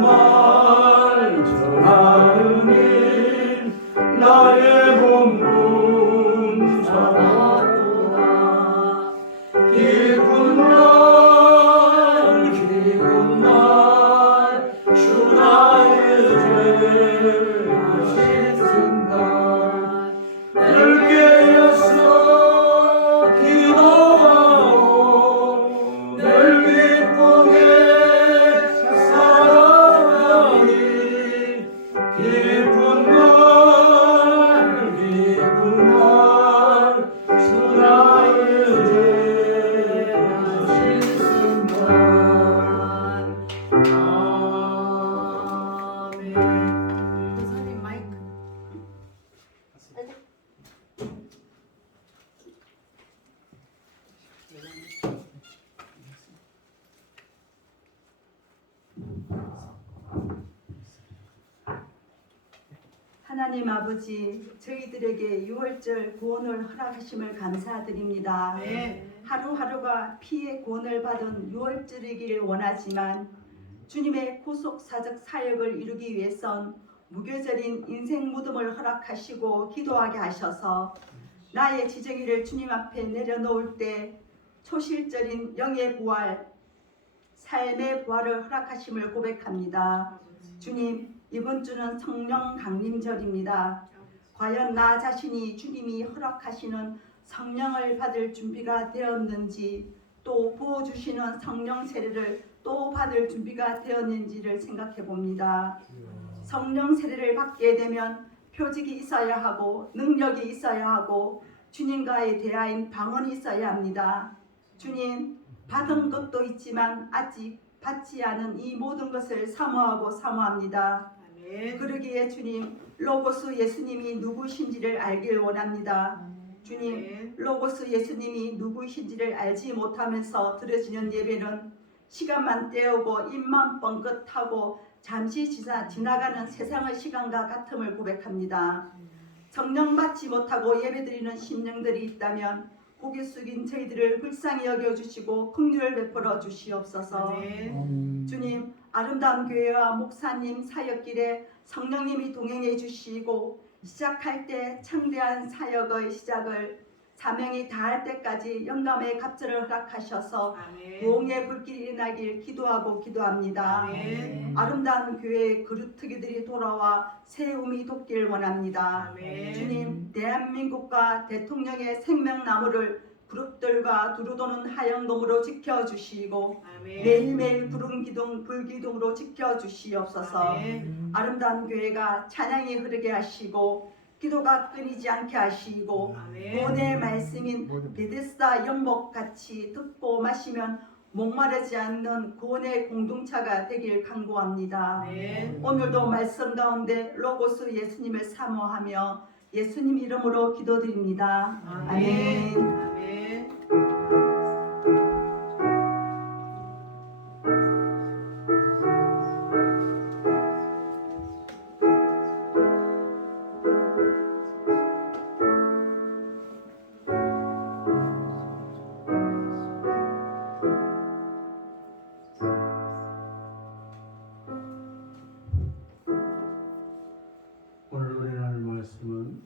말 전하느니 나의 몸은 살았도다. 기쁜 날 주 나의 죄 하신 날 늘 깨어서 기도하고 늘 기쁘게 살아가니 기쁜 날 주 나의 죄 하신 날. 선생님 마이크. 하나님 아버지, 저희들에게 6월절 구원을 허락하심을 감사드립니다. 네. 하루하루가 피의 구원을 받은 6월절이기를 원하지만 주님의 구속사적 사역을 이루기 위해선 무교절인 인생 무덤을 허락하시고 기도하게 하셔서 나의 지정의를 주님 앞에 내려놓을 때 초실절인 영의 부활, 삶의 부활을 허락하심을 고백합니다. 주님, 이번 주는 성령 강림절입니다. 과연 나 자신이 주님이 허락하시는 성령을 받을 준비가 되었는지, 또 부어주시는 성령 세례를 또 받을 준비가 되었는지를 생각해 봅니다. 성령 세례를 받게 되면 표직이 있어야 하고 능력이 있어야 하고 주님과의 대화인 방언이 있어야 합니다. 주님, 받은 것도 있지만 아직 받지 않은 이 모든 것을 사모하고 사모합니다. 그러기에 주님, 로고스 예수님이 누구신지를 알길 원합니다. 주님, 로고스 예수님이 누구이신지를 알지 못하면서 드려지는 예배는 시간만 때우고 입만 뻥긋하고 잠시 지나가는 세상의 시간과 같음을 고백합니다. 성령 받지 못하고 예배드리는 심령들이 있다면 고개 숙인 저희들을 불쌍히 여겨주시고 긍휼을 베풀어 주시옵소서. 주님, 아름다운 교회와 목사님 사역길에 성령님이 동행해 주시고 시작할 때 창대한 사역의 시작을 사명이 다할 때까지 영감의 갑절을 허락하셔서 부흥의 불길이 일어나길 기도합니다. 아름다운 교회의 그루터기들이 돌아와 세움이 돋길 원합니다. 주님, 대한민국과 대통령의 생명나무를 그룹들과 두루도는 하영동으로 지켜주시고 매일매일 구름 기둥 불기둥으로 지켜주시옵소서. 아름다운 교회가 찬양이 흐르게 하시고 기도가 끊이지 않게 하시고 구원의 말씀인 베데스다 연못같이 듣고 마시면 목마르지 않는 구원의 공동차가 되길 간구합니다. 오늘도 말씀 가운데 로고스 예수님을 사모하며 예수님 이름으로 기도드립니다. 아멘. 오늘 우리 나눌 말씀은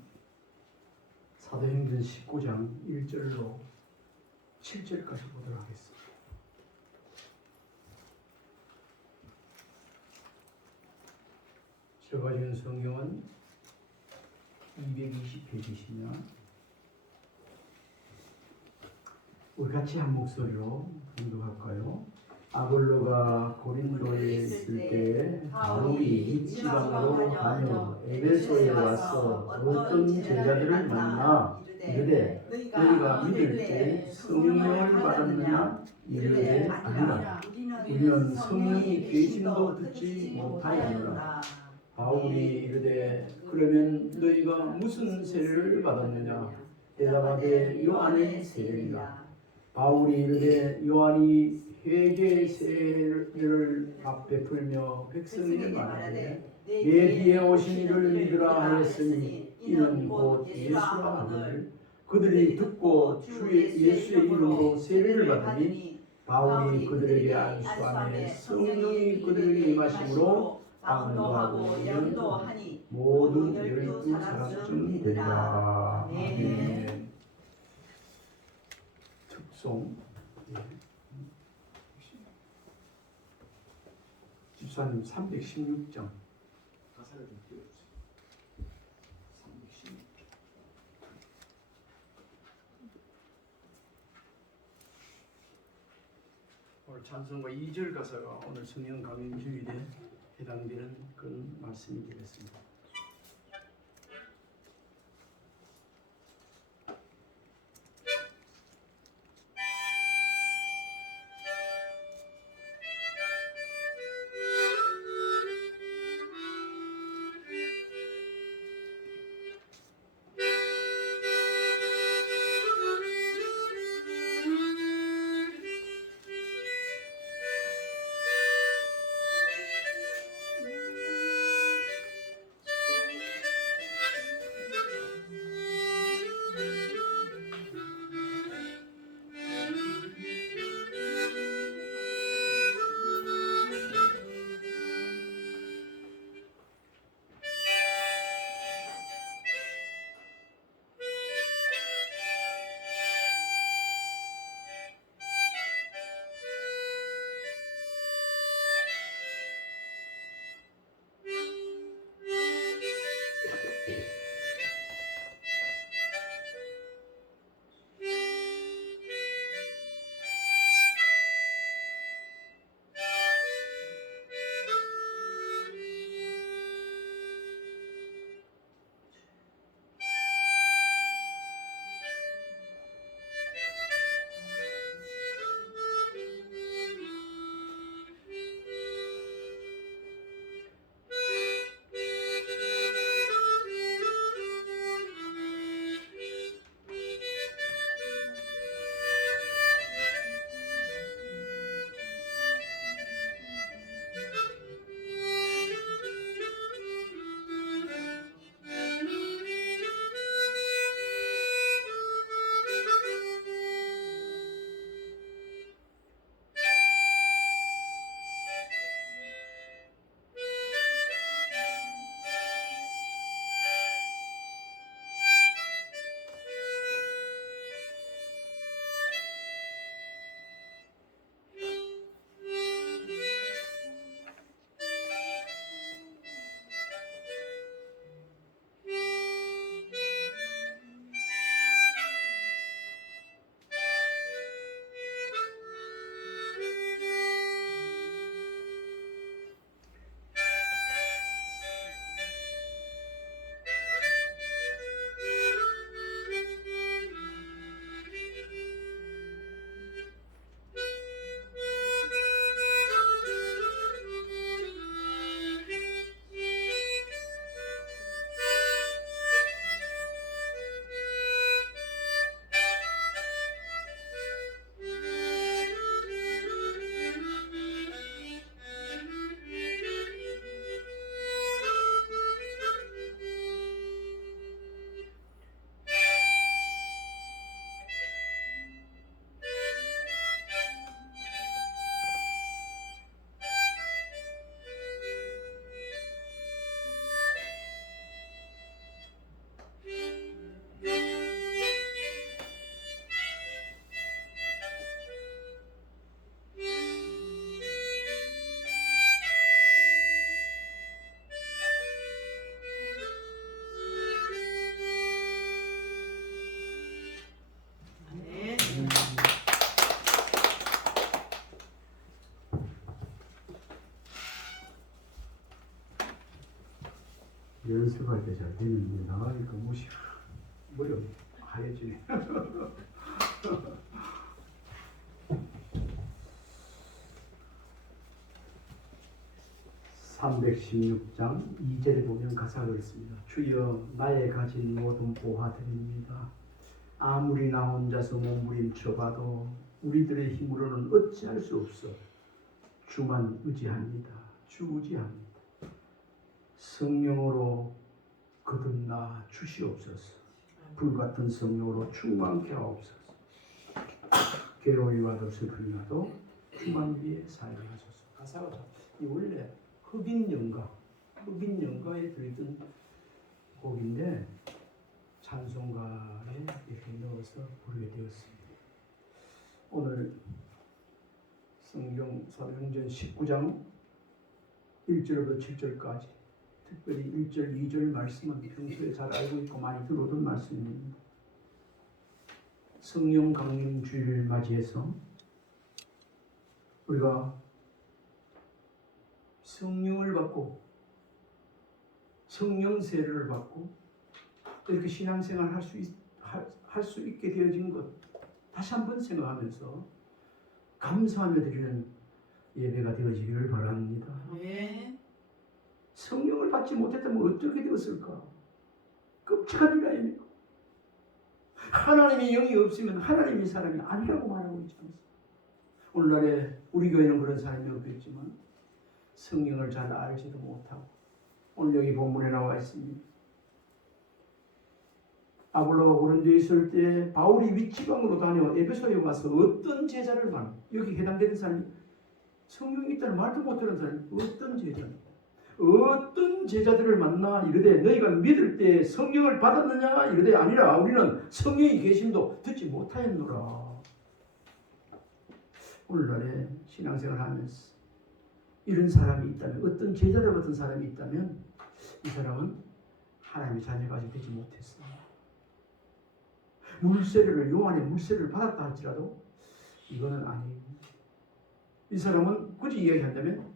사도행전 19장 1절로 7절까지 보도록 하겠습니다. 제가 지은 성경은 220페이지시며 우리 같이 한 목소리로 공독할까요? 아볼로가 고린도에 있을 때 바울이 이 지방으로 다녀 에베소에 와서 어떤 제자들을 만나 이르되 너희가 믿을 때 성령을 받았느냐? 이르되 아니라 우리는 성령이 계심도 듣지 못하였노라. 바울이 이르되 그러면 너희가 무슨 세례를 받았느냐? 대답하되 요한의 세례니라. 바울이 이르되 요한이 회개 세례를 베풀며 백성에게 말하되 내 뒤에 오신 이를 믿으라 하였으니 이는 곧 예수라 하거늘 그들이 듣고 주 예수의 이름으로 세례를 받으니 바울이 그들에게 안수하며 성령이 그들에게 말씀하심으로 방언도하고 예언도 하니 모두 12사람쯤 되리라. 아멘. 아멘. 특송. 예. 집사님 316장 가사를 좀 띄워주세요. 316장. 오늘 찬송가 2절 가사가 오늘 성령 강림 주일에 해당되는 그런 말씀이 되겠습니다. 연습할 때 잘 되는데 나가니까 무시 머리 하얘지네. (316장) 2절에 보면 가사가 있습니다. 주여 나의 가진 모든 보화드립니다. 아무리 나 혼자서 몸부림쳐봐도 우리들의 힘으로는 어찌할 수 없어. 주만 의지합니다. 주 의지합니다. 성령으로 거듭나 주시옵소서. 불같은 성령으로 충만케 하옵소서. 괴로움이 와도 슬픔이 와도 주만 위에 사용하소서. 가사가 이 원래 흑인 연가에 들어있던 곡인데 찬송가에 이렇게 넣어서 부르게 되었습니다. 오늘 성경 사도행전 19장 1절부터 7절까지 특별히 1절, 2절 말씀은 평소에 잘 알고 있고 많이 들어오던 말씀입니다. 성령 강림 주일을 맞이해서 우리가 성령을 받고 성령 세례를 받고 이렇게 신앙생활을 할 수 있게 되어진 것 다시 한번 생각하면서 감사하며 드리는 예배가 되어지기를 바랍니다. 네. 성령을 받지 못했다면 어떻게 되었을까? 끔찍한 일 아닙니까? 하나님의 영이 없으면 하나님의 사람이 아니라고 말하고 있지 않습니까? 오늘날에 우리 교회는 그런 사람이 없겠지만 성령을 잘 알지도 못하고 오늘 여기 본문에 나와 있습니다. 아볼로가 고린도에 있을 때 바울이 윗지방으로 다녀 에베소에 와서 어떤 제자를 만나 여기 해당되는 사람이 성령이 있다는 말도 못하는 사람이 어떤 제자들을 만나 이르되 너희가 믿을 때 성령을 받았느냐 이르되 아니라 우리는 성령이 계심도 듣지 못하였노라. 오늘날에 신앙생활 하면서 이런 사람이 있다면 어떤 제자를 받은 사람이 있다면 이 사람은 하나님의 자녀가 아직 되지 못했어. 요한의 물세례를 받았다 할지라도 이거는 아니에요. 이 사람은 굳이 이야기한다면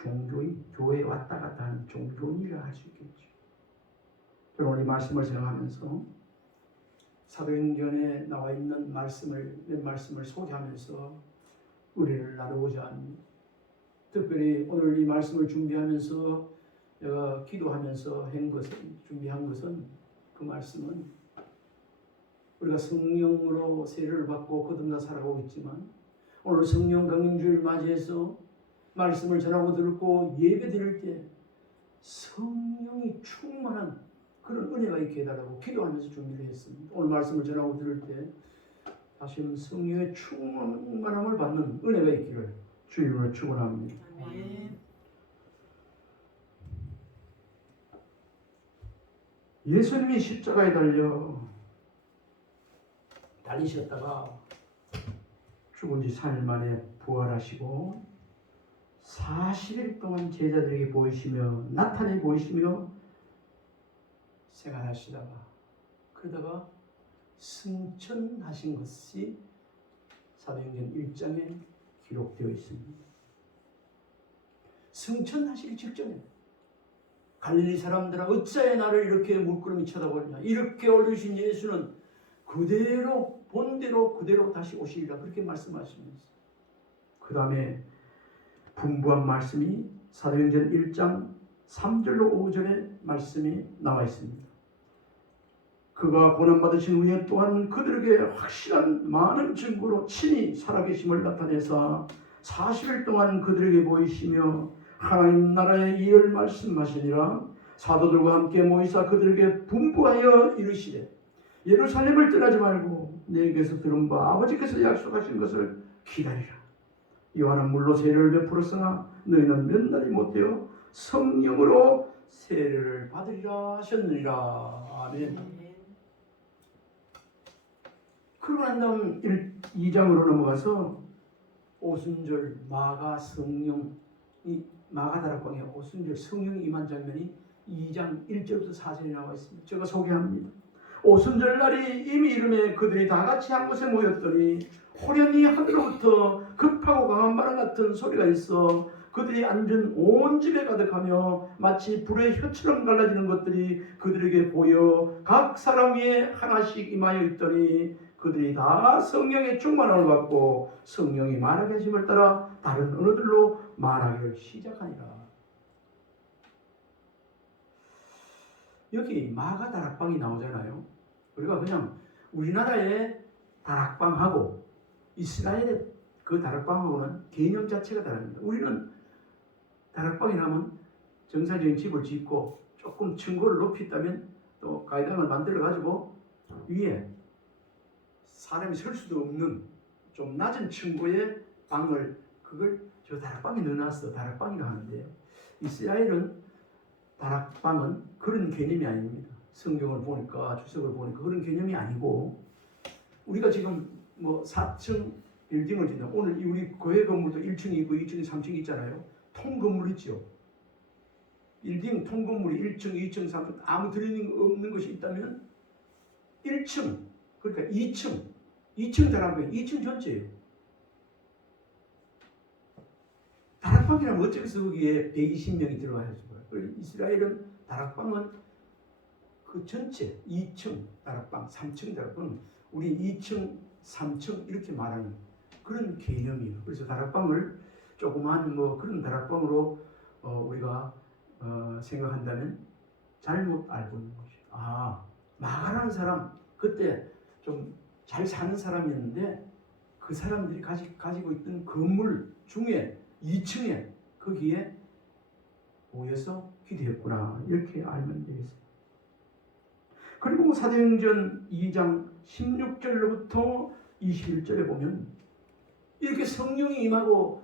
종교인, 교회에 왔다 갔다 하는 종교인이라 할 수 있겠죠. 저는 오늘 이 말씀을 생각하면서 사도행전에 나와 있는 몇 말씀을 소개하면서 우리를 나누고자 합니다. 특별히 오늘 이 말씀을 준비하면서 내가 기도하면서 준비한 것은 그 말씀은 우리가 성령으로 세례를 받고 거듭나 살아가고 있지만 오늘 성령 강림주일 맞이해서 말씀을 전하고 듣고 예배 드릴 때 성령이 충만한 그런 은혜가 있게 해달라고 기도하면서 준비를 했습니다. 오늘 말씀을 전하고 들을 때 다시 성령의 충만함을 받는 은혜가 있기를 주님으로 축원합니다. 아멘. 예수님이 십자가에 달리셨다가 죽은 지 3일 만에 부활하시고 40일 동안 제자들에게 나타내 보이시며 생활하시다가 그러다가 승천하신 것이 사도행전 1장에 기록되어 있습니다. 승천하시기 직전에 갈릴리 사람들아 어찌하여 나를 이렇게 물끄러미 쳐다보느냐 이렇게 올리신 예수는 그대로 본대로 그대로 다시 오시리라 그렇게 말씀하시면서 그 다음에 분부한 말씀이 사도행전 1장 3절로 5절의 말씀이 나와 있습니다. 그가 고난받으신 후에 또한 그들에게 확실한 많은 증거로 친히 살아계심을 나타내사 40일 동안 그들에게 보이시며 하나님 나라의 일을 말씀하시니라. 사도들과 함께 모이사 그들에게 분부하여 이르시되 예루살렘을 떠나지 말고 내게서 들은 바 아버지께서 약속하신 것을 기다리라. 요한은 물로 세례를 베풀었으나 너희는 몇 날이 못되어 성령으로 세례를 받으리라 하셨느니라. 아멘. 그러고 난 다음 2장으로 넘어가서 오순절 마가다락방에 오순절 성령이 임한 장면이 2장 1절부터 4절에 나와 있습니다. 제가 소개합니다. 오순절 날이 이미 이름에 그들이 다 같이 한 곳에 모였더니 호련히 하늘로부터 급하고 강한 바람 같은 소리가 있어 그들이 앉은 온 집에 가득하며 마치 불의 혀처럼 갈라지는 것들이 그들에게 보여 각 사람 위에 하나씩 임하여 있더니 그들이 다 성령의 충만함을 받고 성령이 말하게 하심을 따라 다른 언어들로 말하기를 시작하니라. 여기 마가 다락방이 나오잖아요. 우리가 그냥 우리나라의 다락방하고 이스라엘의 그 다락방하고는 개념 자체가 다릅니다. 우리는 다락방에 하면 정상적인 집을 짓고 조금 층고를 높였다면 또 가이당을 만들어 가지고 위에 사람이 설 수도 없는 좀 낮은 층고의 방을 그걸 저 다락방에 넣어놨어. 다락방이라 하는데요. 이스라엘은 다락방은 그런 개념이 아닙니다. 성경을 보니까 주석을 보니까 그런 개념이 아니고 우리가 지금 뭐 4층 빌딩을 짓는 오늘 우리 교회 건물도 1층이 있고 2층이 3층이 있잖아요. 통 건물 있죠. 빌딩 통 건물이 1층, 2층, 3층 아무 드리는 없는 것이 있다면 1층 그러니까 2층 다락방 2층 전체예요. 다락방이라면 어쩌겠어 거기에 120명이 들어가야 해요. 이스라엘은 다락방은 그 전체 2층 다락방, 3층 다락방 우리 2층, 3층 이렇게 말하는 그런 개념이에요. 그래서 다락방을 조그만 뭐 그런 다락방으로 우리가 생각한다면 잘못 알고 있는 것이에요. 아, 마가라는 사람 그때 좀 잘 사는 사람이었는데 그 사람들이 가지고 있던 건물 중에 2층에 거기에 모여서 기도했구나 이렇게 알면 되겠습니다. 그리고 사도행전 2장 16절로부터 21절에 보면 이렇게 성령이 임하고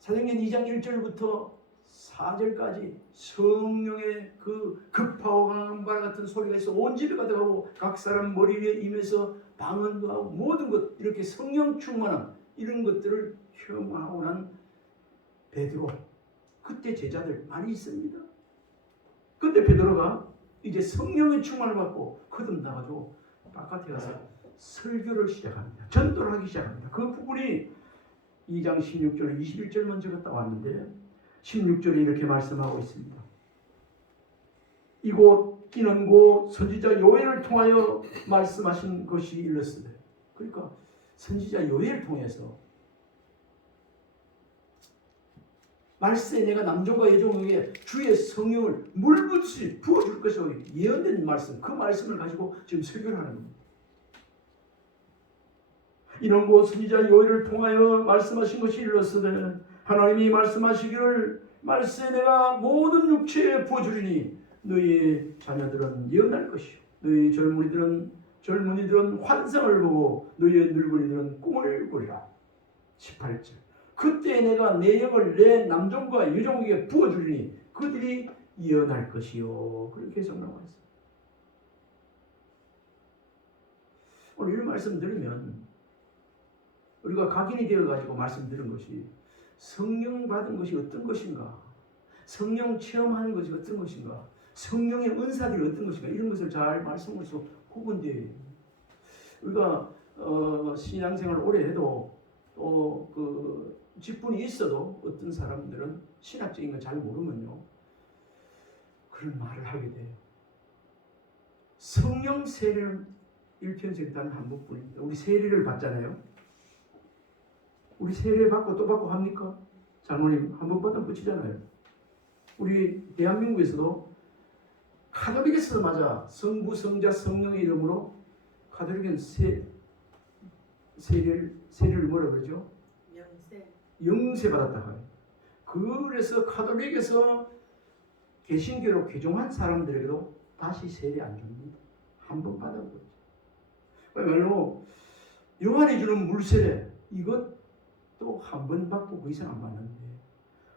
사도행전 2장 1절부터 4절까지 성령의 그 급하고 강한 바람 같은 소리가 있어 온 집에 가득하고 각 사람 머리 위에 임해서 방언도 하고 모든 것 이렇게 성령 충만한 이런 것들을 경험하고 난 베드로 그때 제자들 많이 있습니다. 그때 베드로가 이제 성령의 충만을 받고 거듭나가지고 바깥에 가서 설교를 시작합니다. 전도를 하기 시작합니다. 그 부분이 2장 16절 21절 먼저 갔다 왔는데 16절에 이렇게 말씀하고 있습니다. 이곳 이는 곧 선지자 요엘을 통하여 말씀하신 것이 일렀으되 그러니까 선지자 요엘을 통해서 말세 내가 남종과 여종에게 주의 성령을 물붓이 부어줄 것이라고 예언된 말씀 그 말씀을 가지고 지금 설교를 하는 겁니다. 이는 곧 선지자 요엘을 통하여 말씀하신 것이 일렀으되 하나님이 말씀하시기를 말세 내가 모든 육체에 부어주리니 너희 자녀들은 예언할 것이요 너희 젊은이들은 환상을 보고 너희 늙은이들은 꿈을 꾸리라. 18절 그때 내가 내 영을 내 남종과 여종에게 부어주리니 그들이 예언할 것이요 그렇게 설명하고 있어요. 오늘 이런 말씀 들으면 우리가 각인이 되어가지고 말씀 들은 것이 성령 받은 것이 어떤 것인가 성령 체험하는 것이 어떤 것인가 성령의 은사들이 어떤 것인가 이런 것을 잘 말씀으로서 구분되어야 됩니다. 우리가 신앙생활을 오래 해도 또 그 직분이 있어도 어떤 사람들은 신학적인 걸 잘 모르면요 그런 말을 하게 돼요. 성령 세례는 일편성에 단 한 번뿐입니다. 우리 세례를 받잖아요. 우리 세례 받고 또 받고 합니까? 장로님 한 번 받으면 끝이잖아요. 우리 대한민국에서도 카톨릭에서도 맞아 성부 성자 성령의 이름으로 카톨릭은 세례를 뭐라 그러죠? 영세 받았다 해요. 그래서 카톨릭에서 개신교로 개종한 사람들에게도 다시 세례 안 줍니다. 한 번 받아보죠. 그야말로 요한이 주는 물세례 이것도 한 번 받고 그 이상 안 받는데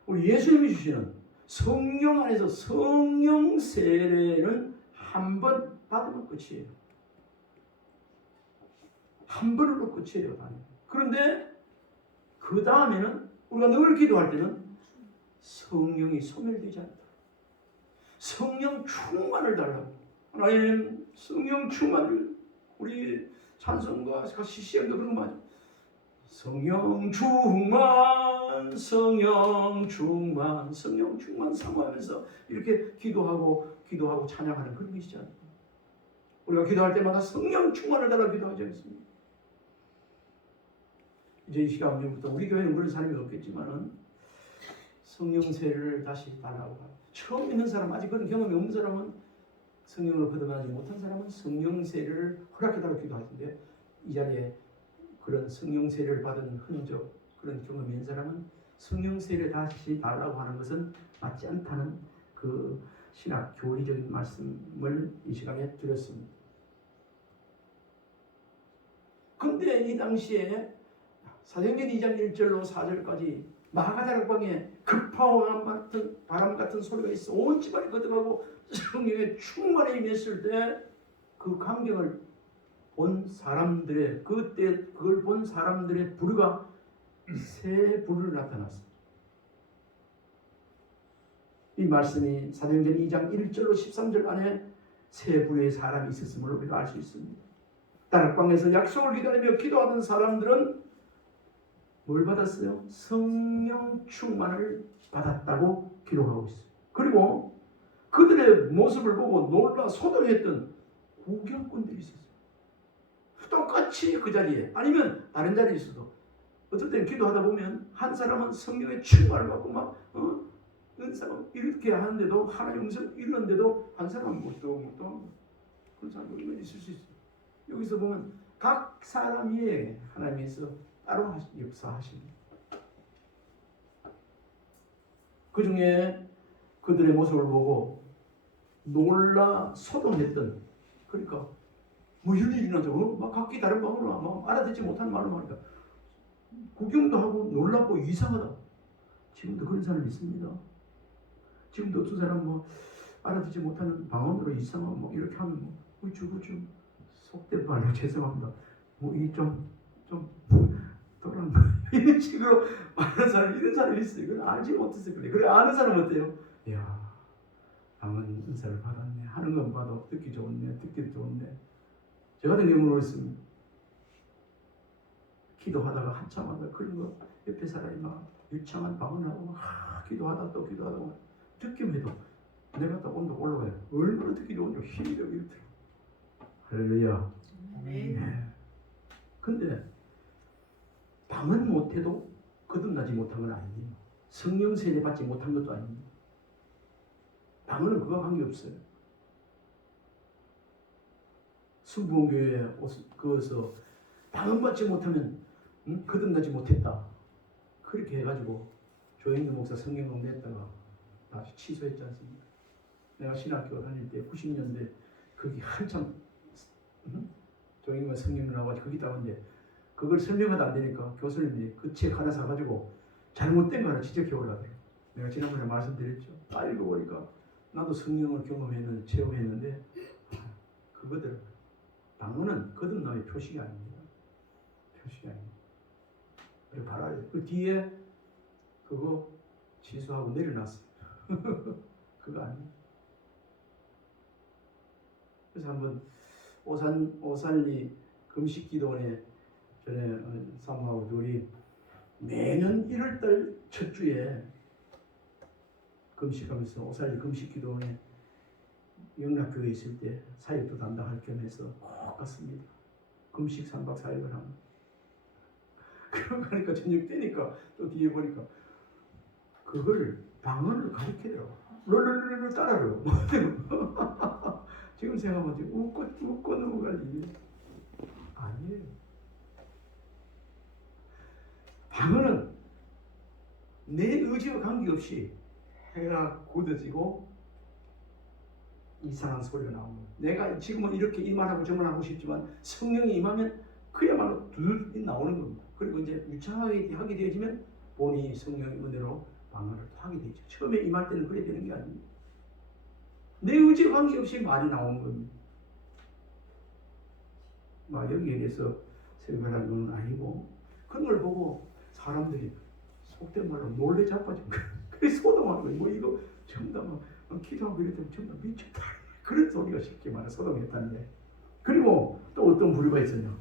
우리 예수님이 주시는 성령 안에서 성령 세례는 한 번 받으면 끝이에요. 한 번으로 끝이에요. 그런데 그 다음에는 우리가 늘 기도할 때는 성령이 소멸되지 않다. 성령 충만을 달라고. 하나님 성령 충만을 우리 찬송과 CCM도 그런 거 맞아요. 성령 충만 사모하면서 이렇게 기도하고 찬양하는 그런 것이잖아요. 우리가 기도할 때마다 성령 충만을 달라 기도하지 않습니까? 이제 이 시간부터 우리 교회는 그런 사람이 없겠지만은 성령 세례를 다시 달라고 해요. 처음 믿는 사람 아직 그런 경험이 없는 사람은 성령을 거듭나지 못한 사람은 성령 세례를 허락해달라고 기도하는데 이 자리에 그런 성령 세례를 받은 흔적 그런 경험이 있는 사람은 성령 세례 다시 달라고 하는 것은 맞지 않다는 그 신학 교리적인 말씀을 이 시간에 드렸습니다. 근데 이 당시에 사도행전 2장 1절로 4절까지 마가다락방에 급파와 바람 같은 소리가 있어 온 집안이 거듭하고 성령의 충만에 임했을 때 그 광경을 본 사람들의 그때 그걸 본 사람들의 부류가 세 부류로 나타났어. 이 말씀이 사도행전 2장 1절로 13절 안에 세 부류의 사람이 있었음을 우리가 알 수 있습니다. 다락방에서 약속을 기다리며 기도하던 사람들은 뭘 받았어요? 성령 충만을 받았다고 기록하고 있어요. 그리고 그들의 모습을 보고 놀라 소동했던 구경꾼들이 있었어요. 똑같이 그 자리에 아니면 다른 자리에 있어도 어떨 때는 기도하다 보면 한 사람은 성령의 충만을 받고 막 은사가 이렇게 하는데도 하나님 음성 이러는데도 한 사람은 못 그런 사람이 있을 수 있어요. 여기서 보면 각 사람 위에 하나님께서 따로 역사하십니다. 그 중에 그들의 모습을 보고 놀라 소동했던 그러니까 뭐 이런 일이 나죠. 막 각기 다른 방으로 막 알아듣지 못하는 말로 하니까 구경도 하고 놀랍고 이상하다. 지금도 그런 사람이 있습니다. 지금도 두 사람 뭐 알아듣지 못하는 방언으로 이상하고 뭐 이렇게 하면 뭐 저거 좀 속된 말로 죄송합니다. 뭐 이 좀 도란 이런 식으로 말하는 사람 이런 사람이 있어요. 그걸 알지 못해서 그래. 그래 아는 사람은 어때요? 이야 방언 은사를 받았네. 하는 건 봐도 듣기 좋네. 듣기도 좋네. 저 같은 경우는 그랬습니다. 기도하다가 한참 하다 그런 거 옆에 사람이 막 유창한 방언하고 막 기도하다 또 기도하다 듣기만 해도 내가 딱 온도 올라가요. 얼마나 듣기 좋은지 힘이 되고 이렇더라고요. 할렐루야. 네. 근데 방언 못해도 거듭나지 못한 건 아닙니다. 성령 세례 받지 못한 것도 아닙니다. 방언은 그와 관계없어요. 순부원교회에 거기서 방언 받지 못하면 거듭나지 못했다. 그렇게 해가지고 조영규 목사 성경을 냈다가 다시 취소했지 않습니까? 내가 신학교 다닐 때 90년대 거기 한참 조영규가 성경을 나와가지고 거기 따는데 그걸 설명하다 안 되니까 교수님이 그 책 하나 사가지고 잘못된 거 하나 지적해 오려고 그래요. 내가 지난번에 말씀드렸죠. 읽어보니까 나도 성령을 경험했는데 체험했는데 그거들 방언은 거듭남의 표식이 아닙니다. 표식이 아닙니다. 그리고 봐라. 그 뒤에 그거 취소하고 내려놨어요. 그거 아니에요. 그래서 한번 오산리 금식기도원에 전에 사모하고 둘이 매년 1월달 첫 주에 금식하면서 오산리 금식기도원에 영락교회에 있을 때 사역도 담당할 겸해서 꼭 갔습니다. 금식 3박 4일을 하면 그러고 가니까 저녁 때니까 또 뒤에 보니까 그걸 방언을 가르치더라고. 롤롤롤롤 따라요. 지금 생각하면 웃고 넘어갈 일이 아니에요. 방언은 내 의지와 관계없이 해가 굳어지고 이상한 소리가 나오는 거예요. 내가 지금은 이렇게 이 말하고 저 말하고 싶지만 성령이 임하면 그야말로 두둑 나오는 겁니다. 그리고 이제 유창하게 하게 되어지면 본인이 성령의 은혜로 방언을 하게 되죠. 처음에 임할 때는 그래야 되는 게 아닙니다. 내 의지와 관계없이 말이 나오는 겁니다. 막 여기에 대해서 설명하는 건 아니고 그런 걸 보고 사람들이 속된 말로 놀래 자빠진 거예요. 그래서 소동하는 거예요. 뭐 이거 전부 다 막 기도하고 이랬더니 전부 다 미쳤다. 그런 소리가 쉽게 말해 소동했다는데. 그리고 또 어떤 부류가 있었냐.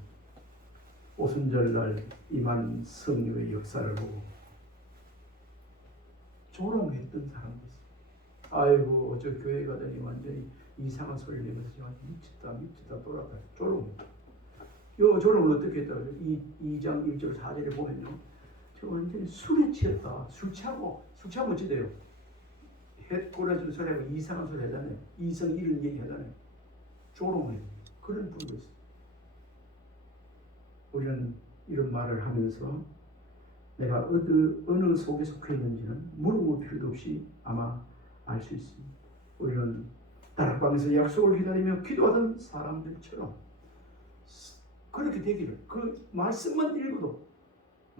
오순절날 임한 성령의 역사를 보고 조롱했던 사람도 있어요. 아이고 저 교회 가더니 완전히 이상한 소리를 내면서 미쳤다 돌아다 조롱. 요 조롱을 어떻게 했다고 2장 1절 4절에 보면요. 저 완전히 술에 취했다. 술 취하면 어찌 돼요? 해 꼬라지는 소리하고 이상한 소리 하잖아요. 이성 이런 얘기 하잖아요. 조롱해요. 그런 분도 있어요. 우리는 이런 말을 하면서 내가 어느 속에 속해 있는지는 물어볼 필요도 없이 아마 알 수 있습니다. 우리는 다락방에서 약속을 기다리며 기도하던 사람들처럼 그렇게 되기를 그 말씀만 읽어도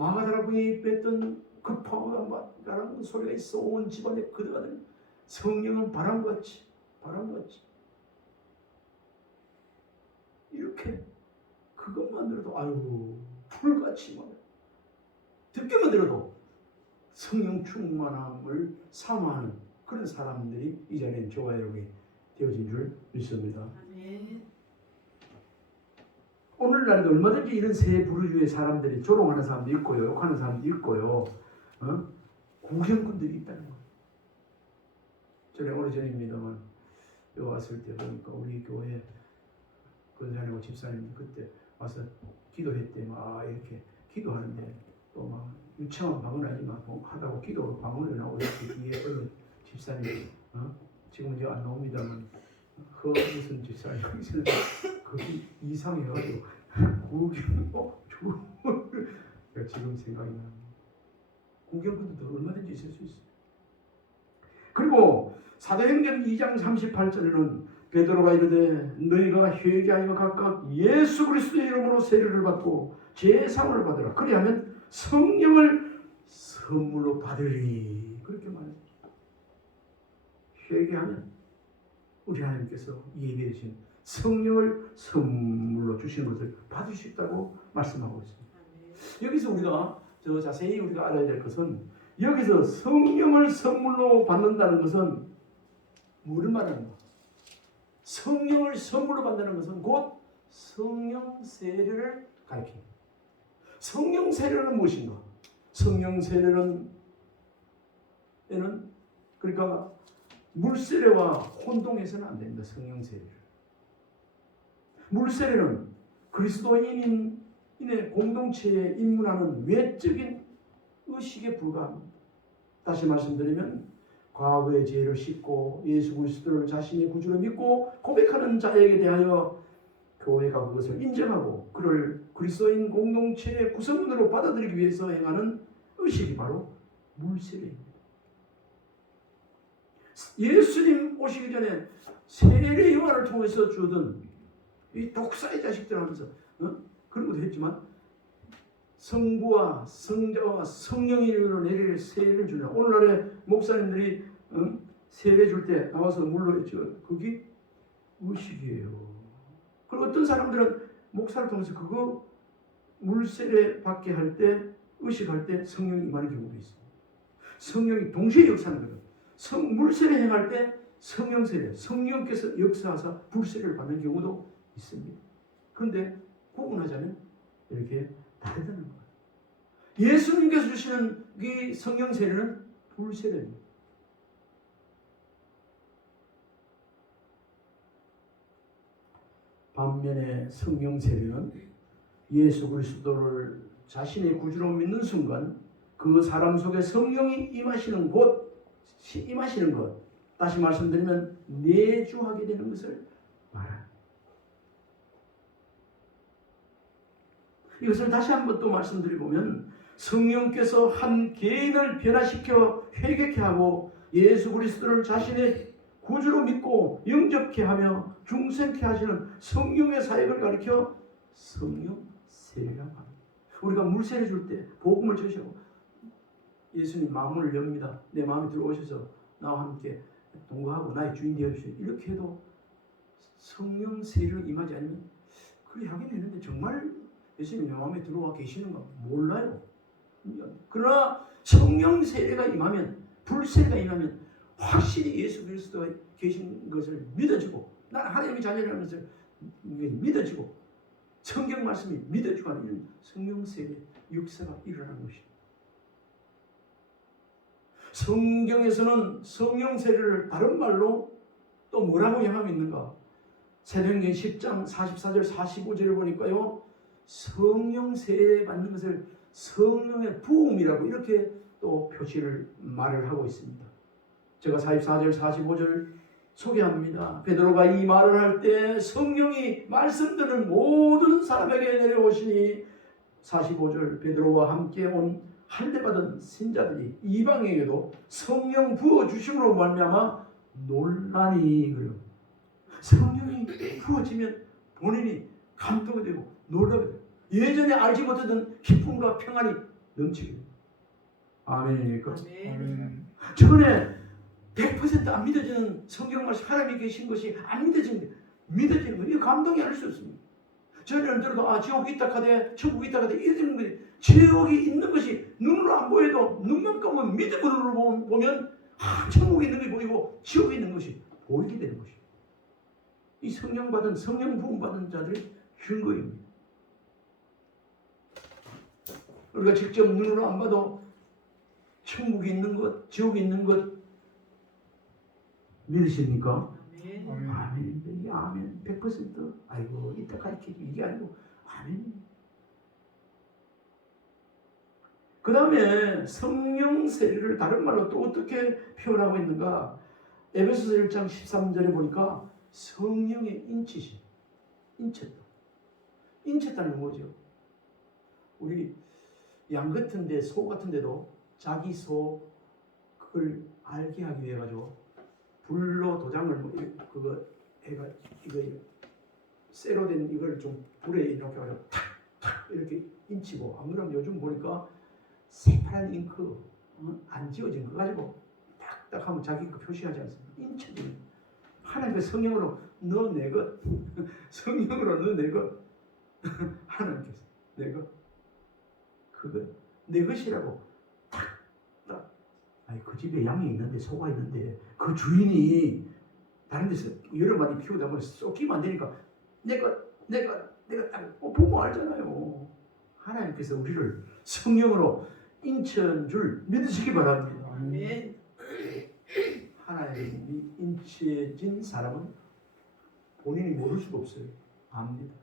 마가다라 부인이 뺐던 급하고 나라는 소리가 있어 온 집안에 그들가더니 성령은 바람같이 이렇게 그것만 들어도 아유 불같이 막 듣기만 들어도 성령 충만함을 사모하는 그런 사람들이 이 자리에 저와 여러분이 되어진 줄 믿습니다. 아멘. 오늘날에도 얼마든지 이런 새 부르주의 사람들이 조롱하는 사람도 있고요, 욕하는 사람도 있고요, 구경꾼들이 있다는 거예요. 저는 오래전입니다만 여기 왔을 때 보니까 우리 교회 권사님하고 집사님 그때 와서 기도했대. 막 이렇게 기도하는데 또 막 유창한 방언 아니지만 하다고 기도 방언을 나오고 이렇게 뒤에 어느 집사님 지금 이제 안 나옵니다만 무슨 집사님 그게 이상해가지고 구경 제가 지금 생각이 나요. 구경꾼들도 얼마든지 있을 수 있어요. 그리고 사도행전 2장 38절에는 베드로가 이르되 너희가 회개하여 각각 예수 그리스도의 이름으로 세례를 받고 제사함을 받으라. 그리하면 성령을 선물로 받으리니 그렇게 말합니다. 회개하면 우리 하나님께서 예비해 주신 성령을 선물로 주시는 것을 받을 수 있다고 말씀하고 있습니다. 여기서 우리가 자세히 우리가 알아야 될 것은 여기서 성령을 선물로 받는다는 것은 뭐를 말하는 거? 성령을 선물로 받는다는 것은 곧 성령 세례를 가리킵니다. 성령 세례는 무엇인가? 성령 세례는 그러니까 물세례와 혼동해서는 안 됩니다. 성령 세례를. 물세례는 그리스도인의 공동체에 입문하는 외적인 의식에 불과합니다. 다시 말씀드리면 과거의 죄를 씻고 예수 그리스도를 자신의 구주로 믿고 고백하는 자에게 대하여 교회가 그것을 인정하고 그를 그리스도인 공동체의 구성원으로 받아들이기 위해서 행하는 의식이 바로 물세례입니다. 예수님 오시기 전에 세례 요한을 통해서 주던 이 독사의 자식들 하면서 그런 것도 했지만 성부와 성자와 성령의 이름으로 내릴 세례를 주냐. 오늘날에 목사님들이 세례 줄 때 나와서 물로 했죠. 그게 의식이에요. 그리고 어떤 사람들은 목사를 통해서 그거 물세례 받게 할 때 의식할 때 성령이 임하는 경우도 있습니다. 성령이 동시에 역사하는 거예요. 물세례 행할 때 성령 세례, 성령께서 역사하사 불세례를 받는 경우도 있습니다. 그런데 구분하자면 이렇게 다르다는 거예요. 예수님께서 주시는 이 성령 세례는 불세례입니다. 반면에 성령 세례는 예수 그리스도를 자신의 구주로 믿는 순간 그 사람 속에 성령이 임하시는 것, 다시 말씀드리면 내주하게 되는 것을 말합니다. 이것을 다시 한번 또 말씀드리보면 성령께서 한 개인을 변화시켜 회개케 하고 예수 그리스도를 자신의 구주로 믿고 영접케 하며 중생케 하시는 성령의 사역을 가리켜 성령 세례라고 합니다. 우리가 물세례 줄 때 복음을 주시고 예수님 마음을 엽니다. 내 마음에 들어오셔서 나와 함께 동거하고 나의 주인 되어주시오. 이렇게 해도 성령 세례를 임하지 않으면 그래 하긴 했는데 정말 예수님 내 마음에 들어와 계시는가 몰라요. 그러나 성령 세례가 임하면 불세례가 임하면 확실히 예수 그리스도가 계신 것을 믿어지고 나는 하나님의 자녀라는 것을 믿어지고 성경 말씀이 믿어지고 하는 이런 성령 세례 역사가 일어나는 것입니다. 성경에서는 성령 세례를 다른 말로 또 뭐라고 명하고 있는가? 사도행전 10장 44절 45절을 보니까요. 성령 세례 받는 것을 성령의 부음이라고 이렇게 또 표시를 말을 하고 있습니다. 제가 44절 45절 소개합니다. 베드로가 이 말을 할 때 성령이 말씀 듣는 모든 사람에게 내려오시니 45절 베드로와 함께 온 할례받은 신자들이 이방에게도 성령 부어주심으로 말미암아 놀라니. 그래요. 성령이 부어지면 본인이 감동이 되고 놀라게 돼요. 예전에 알지 못하던 기쁨과 평안이 넘치게 됩니다. 아멘입니까? 아멘. 저번에 100%안 믿어지는 성경 말씀 하나님이 계신 것이 안 믿어지는 거예요. 이거 감동이 알 수 없습니다. 저는 들어도 지옥이 있다 하되 천국이 있다 하되 이런 것이 지옥이 있는 것이 눈으로 안 보여도 눈만 감으면 믿음으로 보면 천국이 있는 것이 보이고 지옥이 있는 것이 보이게 되는 것이에요. 이 성령 부음 받은 자들의 증거입니다. 우리가 직접 눈으로 안 봐도 천국이 있는 것, 지옥이 있는 것 믿으십니까? 아멘. 아멘입니다. 이게 아멘 100%. 아이고 이따 가르치지 이게 아니고 아멘. 그 다음에 성령 세례를 다른 말로 또 어떻게 표현하고 있는가? 에베소서 1장 13절에 보니까 성령의 인치심, 인쳤다는 뭐죠? 우리 양 같은데 소 같은데도 자기 소 그걸 알게 하기 위해 가지고 불로 도장을 그거 해가 이거 쇠로 된 이걸 좀 불에 이렇게 가지고 탁탁 이렇게 인치고 안 그러면 요즘 보니까 새파란 잉크 안 지워진 거 가지고 딱딱 하면 자기 거 표시하지 않습니까? 인쳐지는 하나님의 성령으로 너 내 것 성령으로 너 내 것 하나님께서 내 것 그거 내 것이라고 탁딱 아니 그 집에 양이 있는데 소가 있는데 그 주인이 다른 데서 여러 마리 키우다 보면 쏟기만 안 되니까 내가 딱 보고 알잖아요. 하나님께서 우리를 성령으로 인천 줄 믿으시기 바랍니다. 아멘. 하나님이 인치해진 사람은 본인이 모를 수가 없어요. 압니다.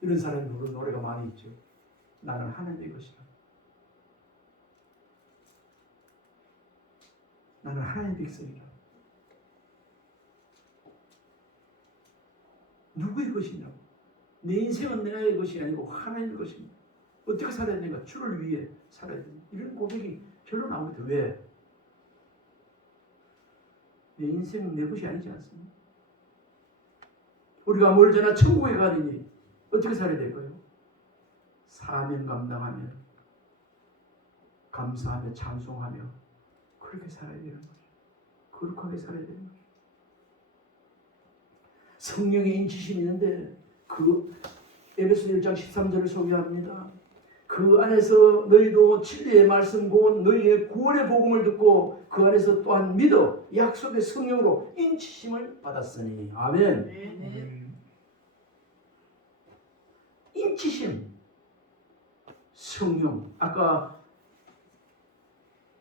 이런 사람이 부르는 노래가 많이 있죠. 나는 하나님의 것이다. 나는 하나님의 백성이다. 누구의 것이냐고. 내 인생은 내의 것이 아니고 하나님의 것입니다. 어떻게 살아야 되는가? 주를 위해 살아야 된다. 이런 고백이 절로 나오거든. 왜? 내 인생은 내 것이 아니지 않습니까? 우리가 멀잖아 천국에 가리니 어떻게 살아야 될까요? 사명 감당하며 감사하며 찬송하며 그렇게 살아야 되는 거죠. 거룩하게 살아야 되는 거죠. 성령의 인치심이 있는데 그 에베소 1장 13절을 소개합니다. 그 안에서 너희도 진리의 말씀 곧 너희의 구원의 복음을 듣고 그 안에서 또한 믿어 약속의 성령으로 인치심을 받았으니 아멘. 아멘. 인치심 성령 아까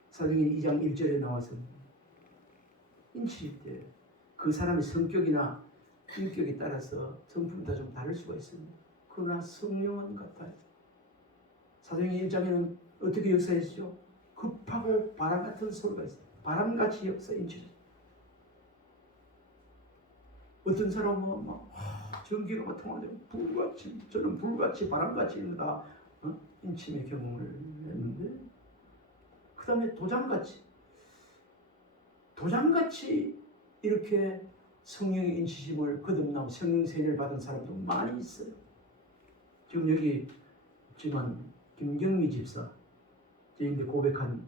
사도행전 2장 1절에 나와서 인치실 때 그 사람의 성격이나 인격에 따라서 성품이 다 좀 다를 수가 있습니다. 그러나 성령은 같아요. 사도행전 1장에는 어떻게 역사했죠? 급하고 바람 같은 소리가 있어요. 바람같이 역사 인치죠. 어떤 사람은 막 전기가 막 통하죠. 불같이 저는 불같이 바람같이 다 인침의 경험을 했는데 그 다음에 도장같이 이렇게 성령의 인치심을 거듭나고 성령 세례를 받은 사람도 많이 있어요. 지금 여기 있지만 김경미 집사 저희한테 고백한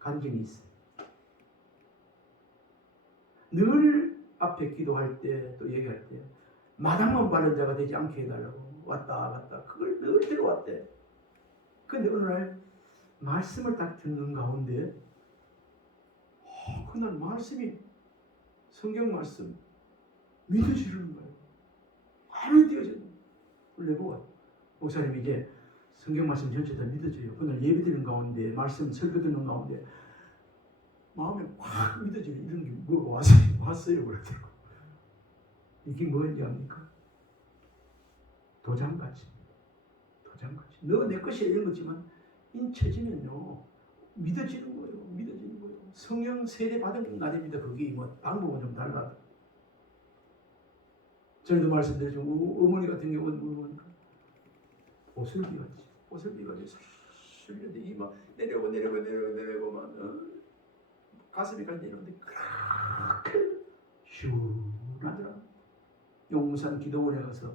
간증이 있어요. 늘 앞에 기도할 때 또 얘기할 때 마당만 바른 자가 되지 않게 해달라고 왔다 갔다 그걸 늘 들어왔대. 근데 어느 날 말씀을 딱 듣는 가운데 그날 말씀이 성경 말씀 믿어지는 거예요. 안에 되어져요. 내보고 목사님이 이제 성경 말씀 전체 다 믿어져요. 그날 예배 드리는 가운데 말씀 설교 듣는 가운데 마음에 확 믿어져요. 이런 게 뭐가 왔어요 그러더라고. 이게 뭐인지 압니까? 도장같이 너 내 것이야 이런 거지만 인쳐지면요 믿어지는 거예요. 성령 세례 받은 날입니다. 그게 뭐 방법은 좀 달라. 전에도 말씀드렸죠. 어머니 같은 경우는 보슬비같이 술려대 이막 내려오고만 가슴이까지 내려오는데 그렇게 시원하더라. 용산 기도원에 가서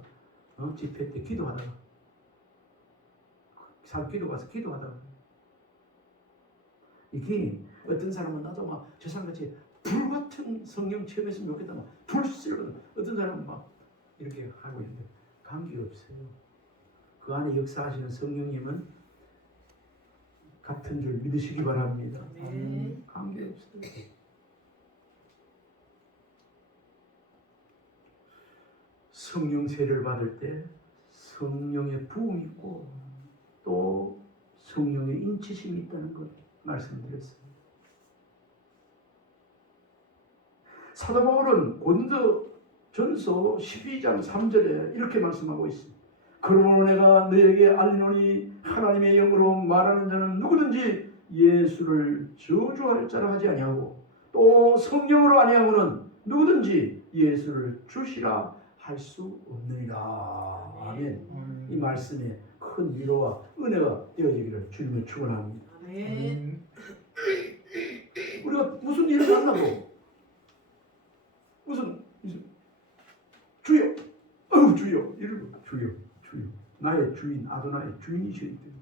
집회 때 기도하다가 기도 가서 기도하다가 이게 어떤 사람은 나도 막 저 사람같이 불같은 성령 체험했으면 좋겠다 막 불씨를 어떤 사람은 막 이렇게 하고 있는데 관계가 없어요. 그 안에 역사하시는 성령님은 같은 줄 믿으시기 바랍니다. 아멘. 관계 없어요. 성령 세례를 받을 때 성령의 부음이 있고 또 성령의 인치심이 있다는 것 말씀드렸습니다. 사도 바울은 고린도전서 12장 3절에 이렇게 말씀하고 있습니다. 그러므로 내가 너에게 알리노니 하나님의 영으로 말하는 자는 누구든지 예수를 저주할 자라 하지 아니하고 또 성령으로 아니하고는 누구든지 예수를 주시라 할 수 없느니라. 아멘. 이 말씀에 큰 위로와 은혜가 되어지기를 주님의 축원합니다. 아멘. 우리가 무슨 일을 만나고 무슨 주여, 주여 이러고 주여 나의 주인 아도나의 주인이시기 때문에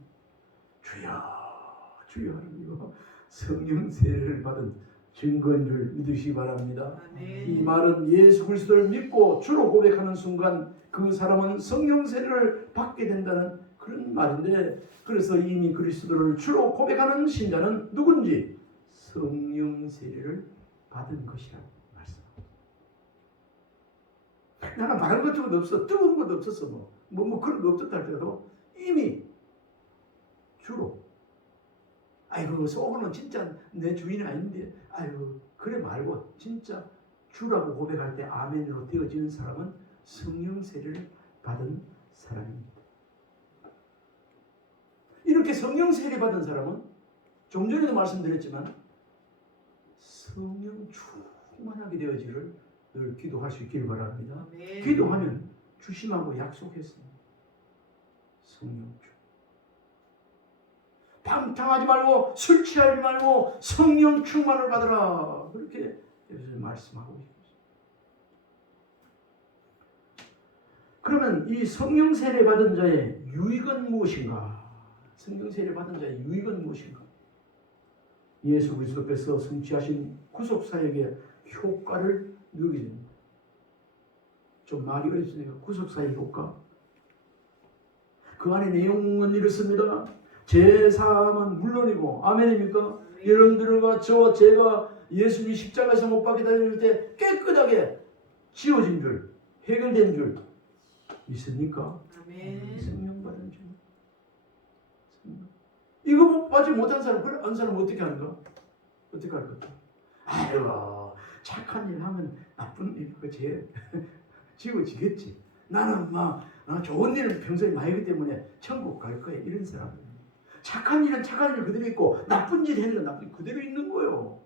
주여 하는 이거 성령 세례를 받은 증거인 줄 믿으시기 바랍니다. 아멘. 이 말은 예수 그리스도를 믿고 주로 고백하는 순간 그 사람은 성령 세례를 받게 된다는 그런 말인데, 그래서 이미 그리스도를 주로 고백하는 신자는 누군지 성령 세례를 받은 것이라고 말씀합니다. 나는 말할 것 같은 것도 없어, 뜨거운 것도 없었어, 뭐 그런 거 없었다 할때도 이미 주로, 아이고 속으로는 진짜 내 주인이 아닌데, 아이고 그래 말고 진짜 주라고 고백할 때 아멘으로 되어지는 사람은 성령 세례를 받은 사람입니다. 이렇게 성령 세례 받은 사람은 좀 전에도 말씀드렸지만 성령 충만하게 되어지를 늘 기도할 수 있기를 바랍니다. 아멘. 기도하면 주심하고 약속했습니다. 성령 충. 방탕하지 말고 술 취하지 말고 성령 충만을 받으라. 그렇게 여기서 말씀하고 있습니다. 그러면 이 성령 세례 받은 자의 유익은 무엇인가? 성령 세례 받은 자의 유익은 무엇인가? 예수 그리스도께서 성취하신 구속 사역의 효과를 누리게 됩니다. 좀 말이 어렵습니까? 구속 사역 효과. 그 안에 내용은 이렇습니다. 제사함은 물론이고, 아멘입니까? 여러분들과 제가 예수님이 십자가에서 못 박혀 달릴 때 깨끗하게 지워진 줄, 해결된 줄 있습니까? 아멘. 성령 받은 줄. 이거 받지 못한 사람, 그래 안 사람 어떻게 하는가? 어떻게 할 거야? 아유, 착한 일 하면 나쁜 일 그제 지워지겠지. 나는 막 좋은 일을 평소에 많이 하기 때문에 천국 갈 거야. 이런 사람. 착한 일은 착한 일 그대로 있고 나쁜 일 하는 건 나쁜 일 그대로 있는 거예요.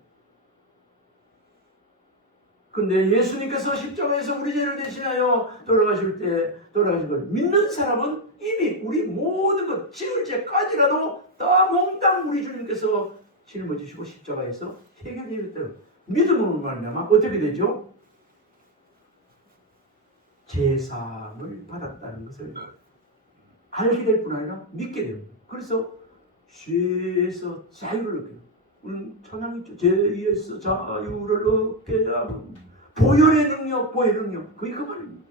근데 예수님께서 십자가에서 우리 죄를 대신하여 돌아가실 걸 믿는 사람은 이미 우리 모든 것 지을 죄까지라도 다 몽땅 우리 주님께서 짊어지시고 십자가에서 해결되었다. 믿음으로 말미암아 어떻게 되죠? 제사함을 받았다는 것을 알게 될 뿐 아니라 믿게 됩니다. 그래서 죄에서 자유를 얻게 됩니다. 오늘 찬양했죠. 죄에서 자유를 얻게 하면 보혈의 능력, 그게 그 말입니다.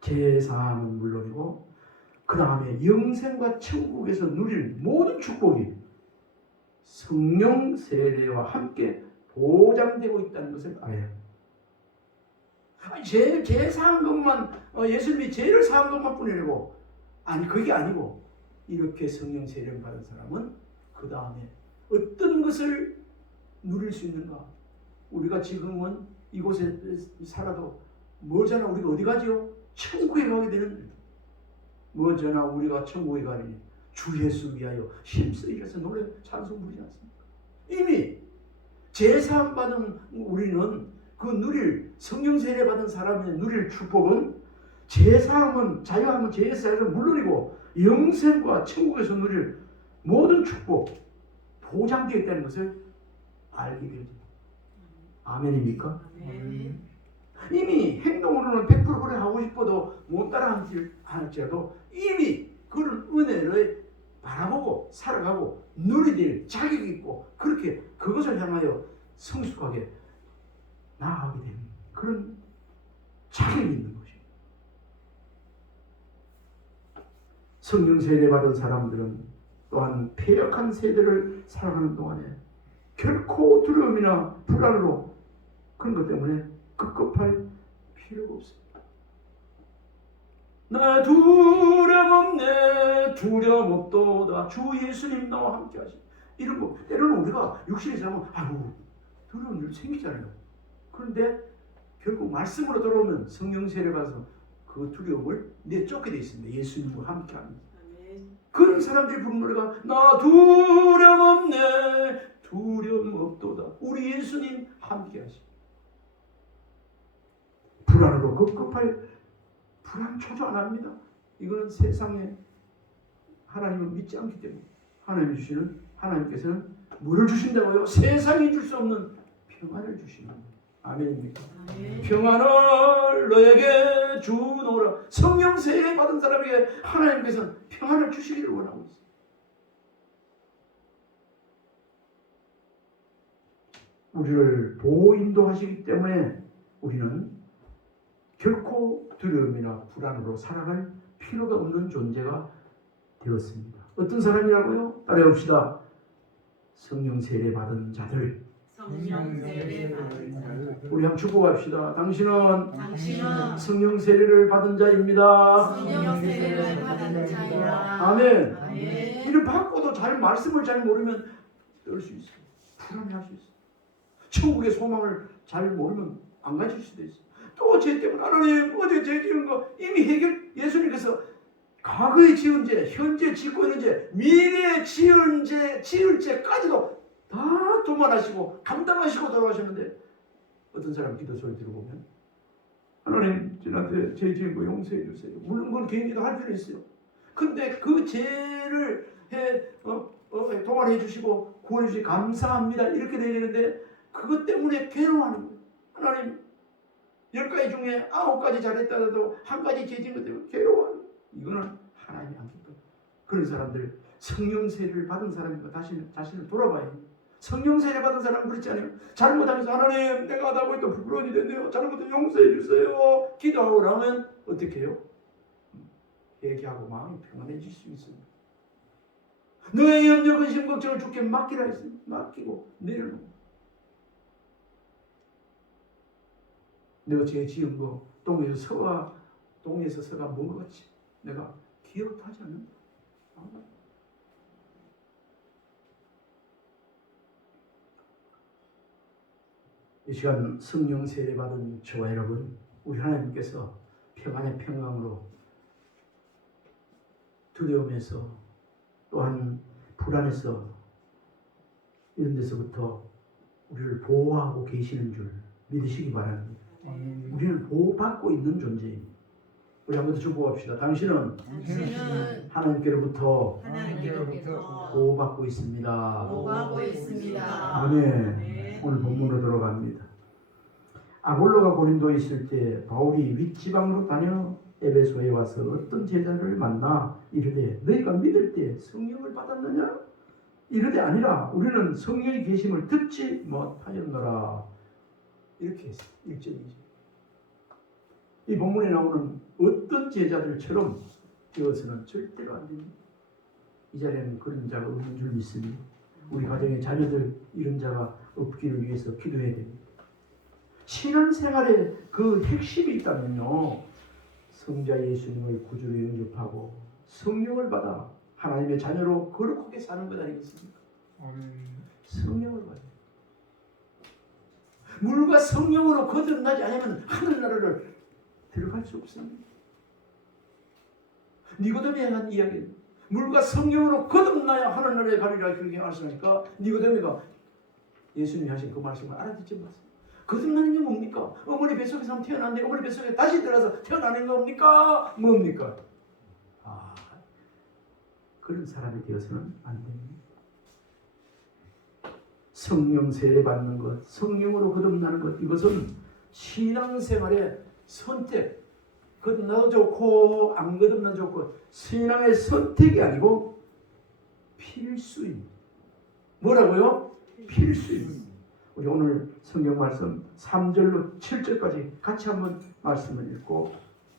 제사함은 물론이고 그 다음에 영생과 천국에서 누릴 모든 축복이 성령 세례와 함께 보장되고 있다는 것을 알아야 합니다. 죄 사한 것만, 예수님이 죄를 사한 것만 뿐이고, 아니 그게 아니고 이렇게 성령 세례를 받은 사람은 그 다음에 어떤 것을 누릴 수 있는가? 우리가 지금은 이곳에 살아도 뭐잖아, 우리가 어디 가죠? 천국에 가게 되는, 뭐잖아 우리가 천국에 가리니 주 예수 위하여 힘써 일어서 노래 찬송 부르지 않습니까? 이미 제사함 받은 우리는 그 누릴, 성령 세례 받은 사람이 누릴 축복은 제사함은, 자유함은 제사함은 물론이고 영생과 천국에서 누릴 모든 축복 보장되어 있다는 것을 알게 됩니다. 아멘입니까? 아멘. 이미 행동으로는 100% 그래 하고 싶어도 못 따라 할지라도 이미 그런 은혜를 바라보고 살아가고 누리될 자격이 있고 그렇게 그것을 향하여 성숙하게 나아가게 되는 그런 자격이 있는 것입니다. 성령 세례 받은 사람들은 또한 패역한 세대를 살아가는 동안에 결코 두려움이나 불안으로 그런 것 때문에 급급할 필요가 없습니다. 나 두려움 없네 두려움 없도다 주 예수님 나와 함께 하시 이런 거 때로는 우리가 육신에 살면 아이고 두려운 일 생기잖아요. 그런데 결국 말씀으로 돌아오면 성령 세례 받아서 그 두려움을 내쫓게 돼 있습니다. 예수님과 함께 합니다. 그런 사람들이 부르는 노래가 나 두려움 없네 두려움 없도다 우리 예수님 함께 하시 불안으로 급급할 불안 초조 안 합니다. 이거는 세상에 하나님을 믿지 않기 때문에 하나님께서는 뭐를 주신다고요? 세상이 줄 수 없는 평안을 주시는 아멘입니까? 평안을 너에게 주노라. 성령 세례 받은 사람에게 하나님께서는 평안을 주시기를 원하고 있어요. 우리를 보호 인도하시기 때문에 우리는 결코 두려움이나 불안으로 살아갈 필요가 없는 존재가 되었습니다. 어떤 사람이라고요? 따라해봅시다. 성령 세례 받은 자들. 성령 세례 받은 자들. 우리 한번 축복합시다. 당신은 성령 세례를 받은 자입니다. 성령 세례를 받은 자야. 아멘. 아멘. 이를 받고도 말씀을 잘 모르면 떨 수 있어요. 불안해할 수 있어요. 천국의 소망을 잘 모르면 안 가질 수도 있어요. 또 죄 때문에 하나님 어제 죄 지은 거 이미 예수님께서 과거에 지은 죄, 현재 짓고 있는 죄, 미래에 지을 죄까지도 다 도말하시고 감당하시고 돌아가셨는데 어떤 사람 기도 소리 들어보면 하나님 저한테 죄 지은 거 용서해 주세요. 물론 그건 개인기도 할 필요 있어요. 근데 그 죄를 도말해 주시고 구원해 주시고 감사합니다 이렇게 되는데 그것 때문에 괴로워하는 거예요. 하나님 10가지 중에 9가지 잘했다도 한 가지 죄 지은 것 때문에 괴로워하는 거예요. 이거는 하나님이 안 기뻐요. 그런 사람들 성령 세례를 받은 사람이고 자신을 돌아봐야 해요. 성령 세례 받은 사람은 그렇지 않아요. 잘못하면서 하나님 내가 하다 보니까 부끄러움이 됐네요. 잘못하면 용서해 주세요. 기도하고 나면 어떻게 해요? 회개하고 마음이 평안해질 수 있습니다. 너의 염려 근심 걱정을 주께 맡기라 했습니다. 맡기고 내려놓고 내가 죄 지은 거 똥에서 서가 먹은 것 같이 내가 기억도 하지 않는다. 이 시간 성령 세례 받은 저와 여러분, 우리 하나님께서 평안의 평강으로 두려움에서 또한 불안에서 이런 데서부터 우리를 보호하고 계시는 줄 믿으시기 바랍니다. 우리는 보호받고 있는 존재입니다. 우리 한번 더 축복합시다. 당신은 하나님께로부터 보호받고 있습니다. 보호하고 있습니다. 아멘. 오늘 본문으로 돌아갑니다. 아볼로가 고린도에 있을 때 바울이 윗지방으로 다녀 에베소에 와서 어떤 제자를 만나 이르되 너희가 믿을 때 성령을 받았느냐? 이르되 아니라 우리는 성령이 계심을 듣지 못하였노라. 이렇게 했어요. 1절이죠. 이 본문에 나오는 어떤 제자들처럼 되어서는 절대로 안 됩니다. 이 자리에는 그런 자가 없는 줄 믿습니다. 우리 가정의 자녀들 이런 자가 없기를 위해서 기도해야 됩니다. 신앙생활에 그 핵심이 있다면요, 성자 예수님의 구주를 영접하고 성령을 받아 하나님의 자녀로 거룩하게 사는 것 아니겠습니까? 성령을 받아요. 물과 성령으로 거듭나지 않으면 하늘나라를 들어갈 수 없습니다. 니고데미에 한 이야기입니다. 물과 성령으로 거듭나야 하늘나라에 가리라 그렇게 말씀하니까 니고데미가 예수님이 하신 그 말씀을 알아듣지 못했습니다. 거듭나는 게 뭡니까? 어머니 뱃속에서 태어났는데 어머니 뱃속에 다시 들어가서 태어나는 겁니까? 뭡니까? 그런 사람이 되어서는 안 됩니다. 성령 세례 받는 것, 성령으로 거듭나는 것, 이것은 신앙생활의 선택, 거듭나도 좋고 안 거듭나도 좋고 신앙의 선택이 아니고 필수입니다. 뭐라고요? 필수입니다. 우리 오늘 성경 말씀 3절로 7절까지 같이 한번 말씀을 읽고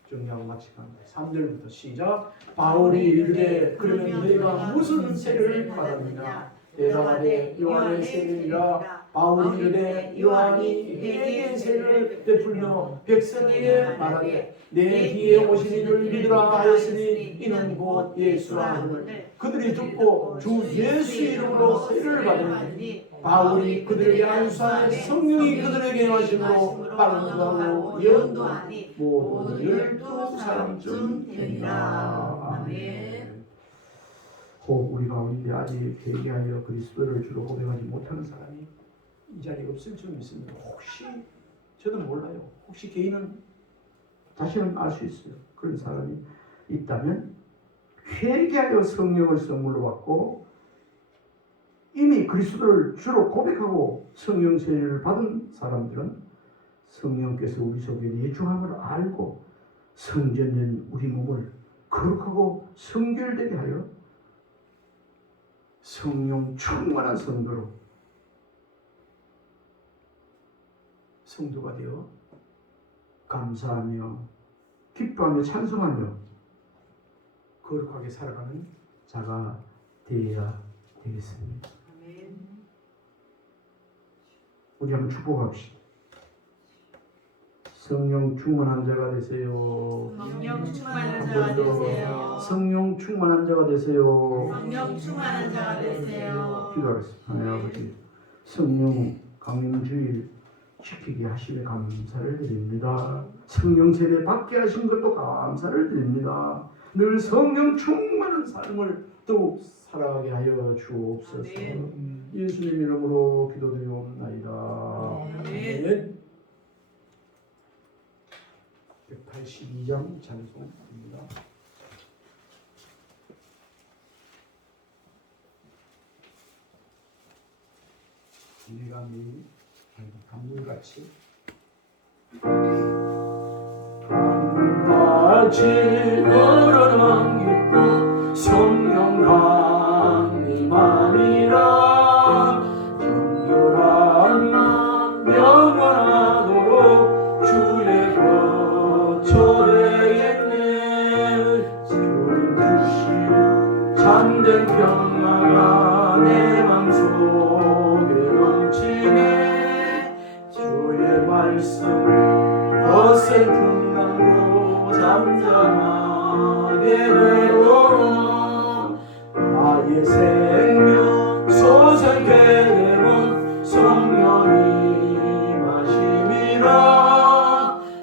정리하고 마치겠습니다. 3절부터 시작. 바울이 이르되 그러면 너희가 무슨 세를 받았느냐? 대답하되 요한의 세례니라. 바울이 이르되 요한이 내게 세를 베풀며 백성에게 말하되 내 뒤에 오신 이를 믿으라 하였으니 이는 곧 예수라 하거늘 그들이 듣고 주 예수 이름으로 세례를 받으니 바울이 그들에게 안수하여 성령이 그들에게 임하심으로 방언하고 예언하니 모두 12사람쯤 되니라. 아멘. 혹 우리 가운데 아직 회개하여 그리스도를 주로 고백하지 못하는 사람이 이 자리에 없을 줄 믿습니다. 혹시 저도 몰라요. 혹시 개인은 자신은 알 수 있어요. 그런 사람이 있다면 회개하여 성령을 선물로 받고 이미 그리스도를 주로 고백하고 성령 세례를 받은 사람들은 성령께서 우리 속에 내주함을 알고 성전된 우리 몸을 거룩하고 성결되게 하여 성령 충만한 성도로 성도가 되어 감사하며 기뻐하며 찬송하며 거룩하게 살아가는 자가 되어야 되겠습니다. 우리 한번 축복합시다. 성령 충만한 자가 되세요. 성령 충만한 자가 되세요. 성령 충만한 자가 되세요. 성령 충만한 자가 되세요. 기도하겠습니다. 하나님 아버지, 성령 강림주일 지키게 하심에 감사를 드립니다. 성령 세례 받게 하신 것도 감사를 드립니다. 늘 성령 충만한 삶을 또 살아가게 하여 주옵소서. 예수님 이름으로 기도드리옵나이다. 아멘. 182장 찬송입니다. 내가 매일 강물같이 걸어는 기쁘 성령 강림하리라. 정결한 마음 영원하도록 주의 곁에 되겠네. 주님 주시는 참된 평화가 내 맘속에 넘치네. 주의 말씀 거센 풍랑도 잠잠하게 되도록 나의 생명 솟게 되면 성령이 마심이라.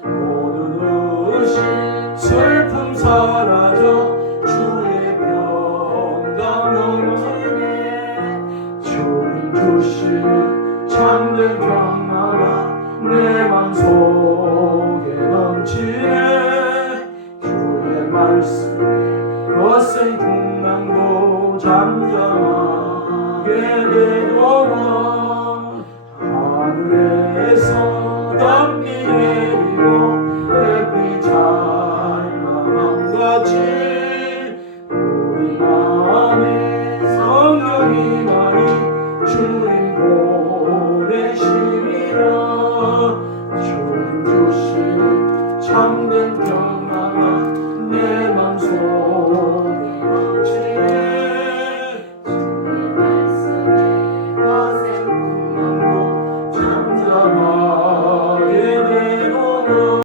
모든 의심 슬픔 사라져 주의 평강 넘치네. 주님 주시는 참된 평화가 내 맘속에 넘치네. 주의 말씀 거센 풍랑도 잠잠하게 되도록 하늘에서